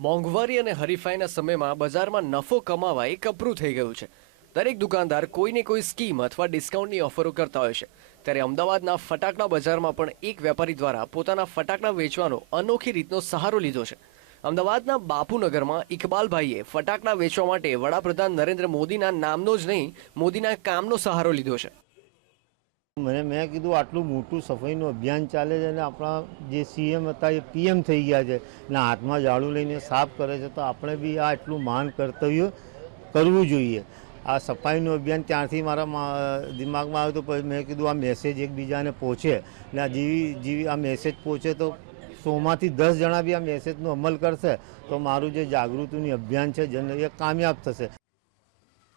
મોંઘવારી અને હરીફાઈના સમયમાં બજારમાં નફો કમાવા એ કપરું થઈ ગયું છે. દરેક દુકાનદાર કોઈને કોઈ સ્કીમ અથવા ડિસ્કાઉન્ટની ઓફરો કરતા હોય છે. ત્યારે અમદાવાદના ફટાકડા બજારમાં પણ એક વેપારી દ્વારા પોતાના ફટાકડા વેચવાનો અનોખી રીતનો સહારો લીધો છે. અમદાવાદના બાપુનગરમાં ઇકબાલભાઈએ ફટાકડા વેચવા માટે વડાપ્રધાન નરેન્દ્ર મોદીના નામનો જ નહીં, મોદીના કામનો સહારો લીધો છે. મને મેં કીધું આટલું મોટું સફાઈનું અભિયાન ચાલે છે અને આપણા જે સીએમ હતા એ પીએમ થઈ ગયા છે. અને હાથમાં ઝાડુ લઈને સાફ કરે છે તો આપણે બી આ એટલું માન કર્તવ્ય કરવું જોઈએ. આ સફાઈનું અભિયાન ત્યારથી મારા દિમાગમાં આવ્યું તો પછી મેં કીધું આ મેસેજ એકબીજાને પહોંચે. અને આ જેવી જેવી આ મેસેજ પહોંચે તો સોમાંથી દસ જણા બી આ મેસેજનો અમલ કરશે તો મારું જે જાગૃતિનું અભિયાન છે જન, એ કામયાબ થશે.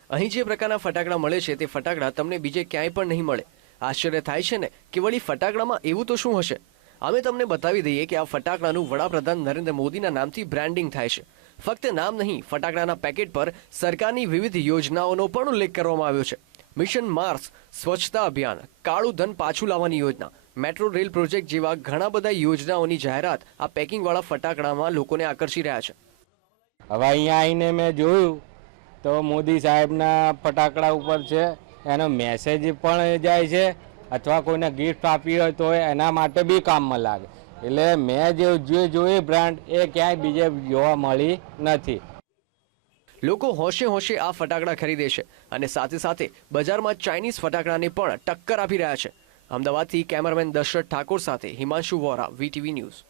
અહીં જે પ્રકારના ફટાકડા મળે છે તે ફટાકડા તમને બીજે ક્યાંય પણ નહીં મળે. આશ્ચર્ય થાય છે ને કે વળી ફટાકડામાં એવું તો શું હશે? અમે તમને બતાવી દઈએ કે આ ફટાકડાનું વડાપ્રધાન નરેન્દ્ર મોદીના નામથી બ્રાન્ડિંગ થાય છે. ફક્ત નામ નહીં, ફટાકડાના પેકેટ પર સરકારની વિવિધ યોજનાઓનો પણ ઉલ્લેખ કરવામાં આવ્યો છે. મિશન માર્સ, સ્વચ્છતા અભિયાન, કાળું ધન પાછું લાવવાની યોજના, મેટ્રો રેલ પ્રોજેક્ટ જેવા ઘણા બધા યોજનાઓની જાહેરાત આ પેકિંગવાળા ફટાકડામાં લોકોને આકર્ષી રહ્યા છે. હવે અહીંયા આવીને મેં જોયું તો મોદી સાહેબના ફટાકડા ઉપર છે એનો મેસેજ પણ જાય છે, અથવા કોઈને ગિફ્ટ આપી હોય તો એના માટે બી કામમાં લાગે. એટલે મેં જે જે જોઈ બ્રાન્ડ એ ક્યાંય બીજે જોવા મળી નથી. લોકો હોશે હોશે આ ફટાકડા ખરીદે છે અને સાથે સાથે બજારમાં ચાઇનીઝ ફટાકડાને પણ ટક્કર આપી રહ્યા છે. અમદાવાદથી કેમેરામેન દશરથ ઠાકોર સાથે હિમાંશુ વોરા, વીટીવી ન્યૂઝ.